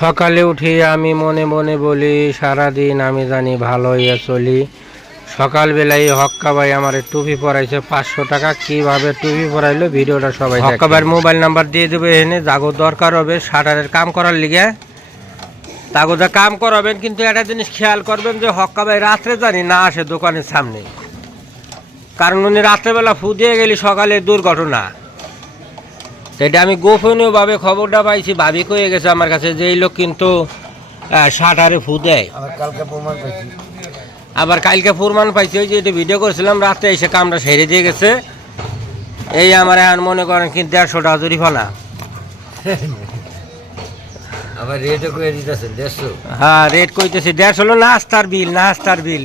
সকালে উঠে আমি মনে মনে বলি সারাদিন আমি জানি ভালো হইয়া চলি। সকালবেলায় হক্কা ভাই আমার টুপি পরাইছে 500 টাকা। কিভাবে টুপি পরাইলো ভিডিওটা সবাই হক্কা ভাইয়ের মোবাইল নাম্বার দিয়ে দেবো। এখানে যাগো দরকার হবে শাটারের কাম করার লিগে তাগোদা কাম করাবেন, কিন্তু একটা জিনিস খেয়াল করবেন যে হক্কা ভাই রাত্রে জানি না আসে দোকানের সামনে, কারণ উনি রাত্রেবেলা ফু দিয়ে গেলি সকালে দুর্ঘটনা। সেটা আমি গোপনীয়ভাবে খবরটা পাইছি, ভাবি কয়ে গেছে আমার কাছে যে এই লোক কিন্তু শাটারে ফু দেয়। আবার কালকে প্রমাণ পাইছি, ওই যে এটা ভিডিও করেছিলাম রাত্রে এসে কামটা সেরে দিয়ে গেছে। এই আমার এখন মনে করেন কিন্তু 150 টাকা জরিফানা। আবার রেটও করে দিতেছে 150। হ্যাঁ, রেট কইতেছি 150 হলো নাস্তার বিল, নাস্তার বিল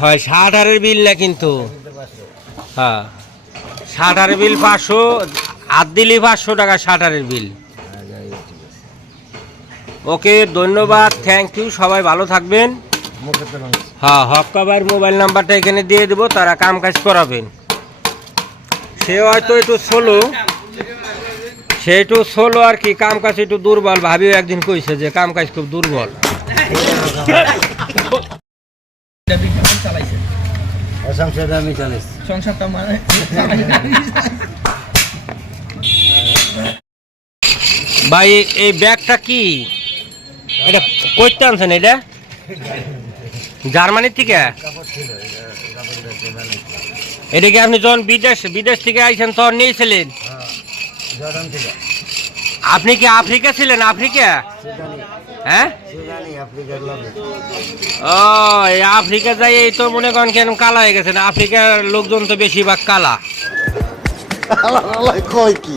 হয় শাটারের বিল না কিন্তু। হ্যাঁ, শাটারের বিল 500, আর দিলি 500 টাকা শাটারের বিল। ওকে, ধন্যবাদ, থ্যাংক ইউ, সবাই ভালো থাকবেন। হ্যাঁ, হক্কা ভাইয়ের মোবাইল নাম্বারটা এখানে দিয়ে দেবো, তারা কাম কাজ করাবেন। সে হয়তো একটু সোলো, সে একটু সোলো আর কি, কাম কাজ একটু দুর্বল। ভাবিও একদিন কইছে যে কাম কাজ খুব দুর্বল। ভাই এই ব্যাগটা কি, এটা কইতে আনছেন? এটা জার্মানির থেকে? এটা কি আপনি যখন বিদেশ থেকে আইছেন তখন নিয়েছিলেন? আপনি কি আফ্রিকা ছিলেন? আফ্রিকা? হ্যাঁ, ও এই আফ্রিকা যাই এই তো মনে করেন কেন কালা হয়ে গেছেন। আফ্রিকার লোকজন তো বেশিরভাগ কালা।